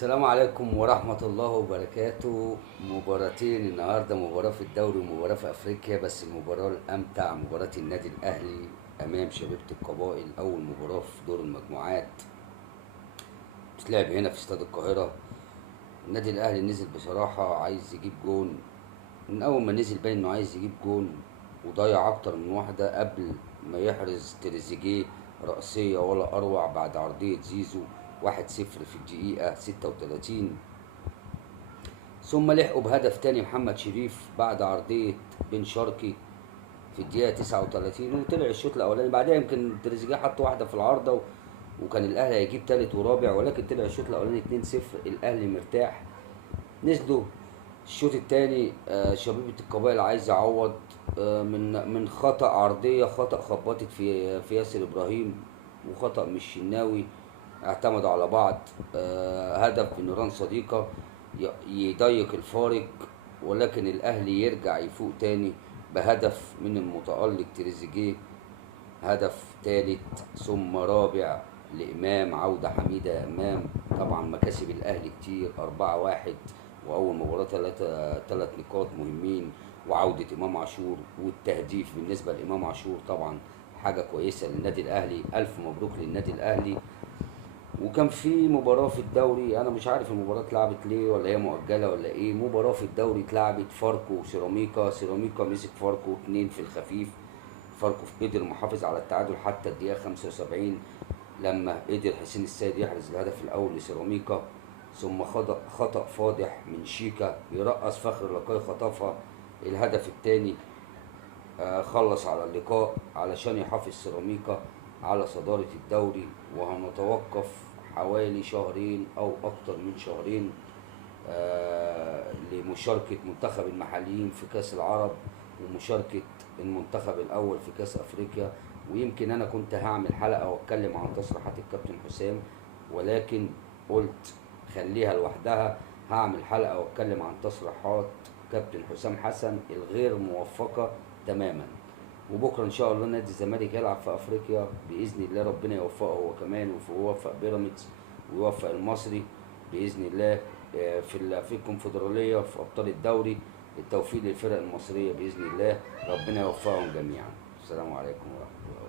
السلام عليكم ورحمة الله وبركاته. مباراتين النهاردة، مباراة في الدوري ومباراة في أفريقيا، بس المباراة الأمتع مباراة النادي الأهلي أمام شبيبة القبائل. أول مباراة في دور المجموعات بتلعب هنا في استاد القاهرة. النادي الأهلي نزل بصراحة عايز يجيب جون، من أول ما نزل باين إنه عايز يجيب جون، وضيع أكتر من واحدة قبل ما يحرز تريزيجيه رأسية ولا أروع بعد عرضية زيزو. 1-0 في الدقيقة 36. ثم لحقوا بهدف تاني محمد شريف بعد عرضية بن شرقي في الدقيقة 39، وطلع الشوط الأولاني. بعدها يمكن تريزيجيه حط واحدة في العارضة وكان الأهلي هيجيب تالت ورابع، ولكن طلع الشوط الأولاني 2-0. الأهلي مرتاح. نزلوا الشوط الثاني، شبيبة القبائل عايز يعوض من خطأ عرضية، خطأ خبطت في ياسر إبراهيم، وخطأ من الشناوي. اعتمدوا على بعض. هدف بنوران صديقة يضيق الفارق، ولكن الأهلي يرجع يفوق تاني بهدف من المتألق تريزيجيه. هدف ثالث ثم رابع لإمام. عودة حميدة يا إمام. طبعا مكاسب الأهلي كتير، 4-1، وأول مباراة تلات نقاط مهمين، وعودة إمام عاشور والتهديف بالنسبة لإمام عاشور طبعا حاجة كويسة للنادي الأهلي. ألف مبروك للنادي الأهلي. وكان في مباراة في الدوري، أنا مش عارف المباراة اتلعبت ليه ولا هي مؤجلة ولا إيه. مباراة في الدوري اتلعبت، فاركو وسيراميكا. سيراميكا مسك فاركو 2 في الخفيف. فاركو قدر محافظ على التعادل حتى الدقيقة 75، لما قدر حسين السيد يحرز الهدف الأول لسيراميكا. ثم خطأ فاضح من شيكا يرقص فخر لقاي، خطفها الهدف الثاني. خلص على اللقاء علشان يحافظ سيراميكا على صدارة الدوري. وهنتوقف حوالي شهرين أو أكتر من شهرين لمشاركة منتخب المحليين في كأس العرب، ومشاركة المنتخب الأول في كأس أفريقيا. ويمكن أنا كنت هعمل حلقة وأتكلم عن تصريحات الكابتن حسام، ولكن قلت خليها لوحدها. هعمل حلقة وأتكلم عن تصريحات كابتن حسام حسن الغير موفقة تماما. وبكره ان شاء الله نادي الزمالك يلعب في افريقيا باذن الله، ربنا يوفقه هو كمان، ويوفق بيراميدز ويوفق المصري باذن الله. في الكونفدراليه في ابطال الدوري. التوفيق للفرق المصريه باذن الله، ربنا يوفقهم جميعا. السلام عليكم ورحمه الله.